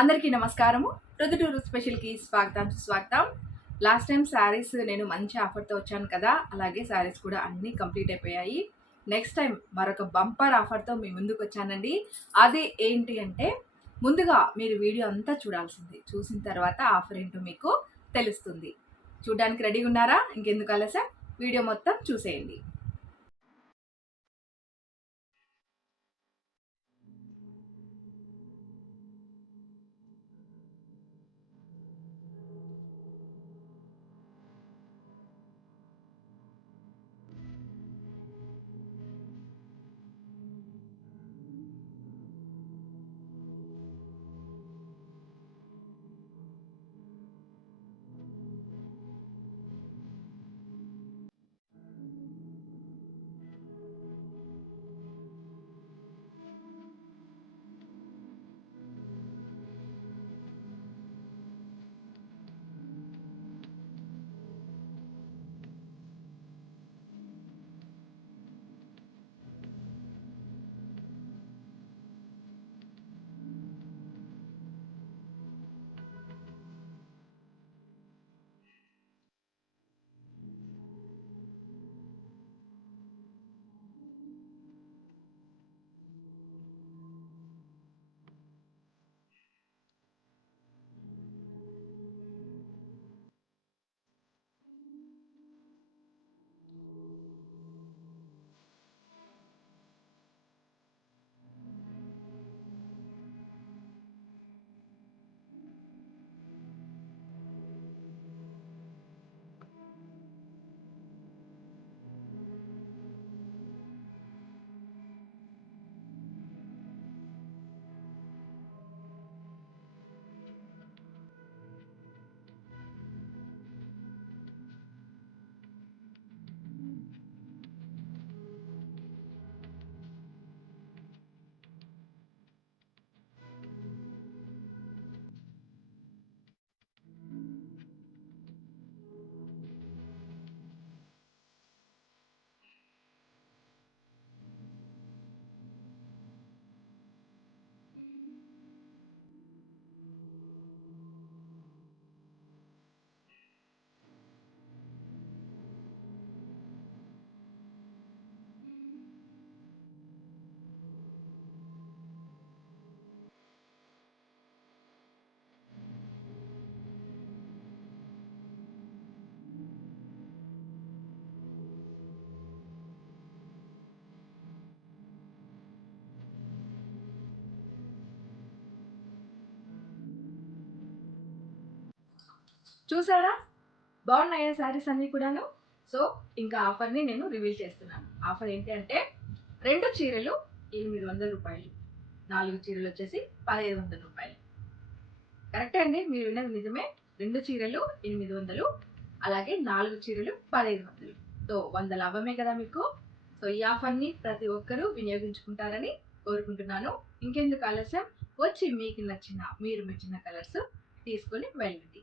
అందరికీ నమస్కారము. ప్రొద్దుటూరు స్పెషల్కి స్వాగతం సుస్వాగతం. లాస్ట్ టైం శారీస్ నేను మంచి ఆఫర్తో వచ్చాను కదా అలాగే శారీస్ కూడా అన్నీ కంప్లీట్ అయిపోయాయి. నెక్స్ట్ టైం మరొక బంపర్ ఆఫర్తో మీ ముందుకు వచ్చానండి. అది ఏంటి అంటే ముందుగా మీరు వీడియో అంతా చూడాల్సింది. చూసిన తర్వాత ఆఫర్ ఏంటో మీకు తెలుస్తుంది. చూడడానికి రెడీగా ఉన్నారా? ఇంకెందుకు ఆలస్యం? వీడియో మొత్తం చూసేయండి. చూసారా? బాగున్నాయి శారీస్ అన్నీ కూడాను? సో ఇంకా ఆఫర్ని నేను రివీల్ చేస్తున్నాను. ఆఫర్ ఏంటి అంటే రెండు చీరలు ఎనిమిది వందల రూపాయలు. నాలుగు చీరలు వచ్చేసి పదిహేను వందల రూపాయలు. కరెక్ట్ అండి? మీరు విన్నది నిజమే. రెండు చీరలు ఎనిమిది వందలు అలాగే నాలుగు చీరలు పదిహేను వందలు. సో వంద లాభమే కదా మీకు? సో ఈ ఆఫర్ని ప్రతి ఒక్కరూ వినియోగించుకుంటారని కోరుకుంటున్నాను. ఇంకెందుకు ఆలస్యం? వచ్చి మీకు నచ్చిన మీరు మెచ్చిన కలర్స్ తీసుకొని వెళ్ళండి.